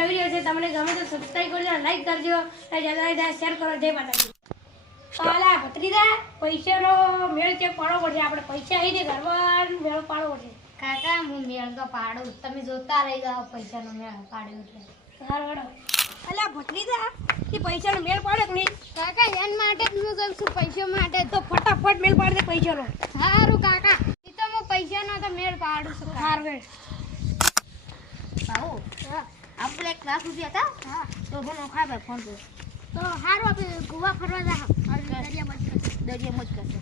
નવી રહ્યો છે. તમને ગમે તો સબસ્ક્રાઈબ કરજો લાઈક કરજો. જ્યાદા શેર કરો જય માતાજી. ઓલા ભત્રીદા પૈસાનો મેળ ચેક પાડવો પડશે? આપણે પૈસા આવી ઘરમાં મેળ પાડવો પડશે. કાકા હું મેળ તો પાડું તમે જોતા રહી જાઓ પૈસાનો મેળ પાડ્યો છે સારું અલા ભત્રીદા એ પૈસાનો મેળ પાડે કે નહીં? કાકા એન માટે જ હું કહું છું પૈસા માટે. તો ફટાફટ મેળ પાડી દે પૈસાનો. સારું કાકા. એ તો હું પૈસાનો તો મેળ પાડું છું સારું ભાઉ હા. એક લાખ રૂપિયા હતા? હા. તો ઘણો ખાવે ફોન પે તો હારું આપણે ગોવા ફરવા જા દરિયામાં દરિયામાં જ કરશે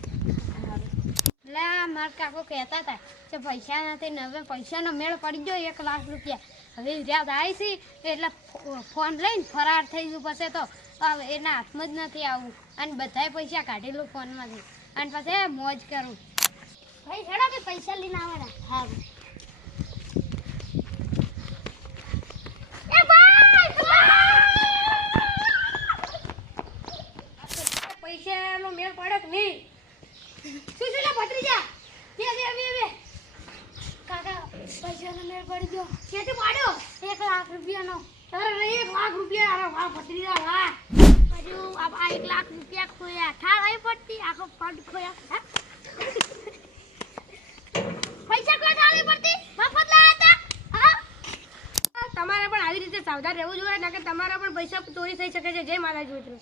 એટલે મારા કાકો કહેતા હતા કે પૈસા નથી ને હવે પૈસાનો મેળ પડી ગયો એક લાખ રૂપિયા. હવે યાદ આવી છે એટલે ફોન લઈને ફરાર થઈ ગયું પછી તો હવે એના હાથમાં જ નથી આવવું અને બધાએ પૈસા કાઢેલું ફોનમાંથી. અને પછી મોજ કરું. ભાઈ હેડો કે પૈસા લઈને આવવાના. સારું એ ભાઈ પૈસાનો મેળ પડે કે નહીં. શું શું બે કાકા, પૈસાનો મેળ પડી ગયો. ક્યાંથી પાડ્યો? એક લાખ રૂપિયાનો. નહીં, એક લાખ રૂપિયા. અરે હજુ આ એક લાખ રૂપિયા ખોયા. ઠાર આવી પડતી, આખો ફંડ ખોયા? પૈસા હા? તમારે પણ આવી રીતે સાવધાન રહેવું જોઈએ, નકર તમારા પણ પૈસા ચોરી થઈ શકે છે. જય માતા મિત્રો.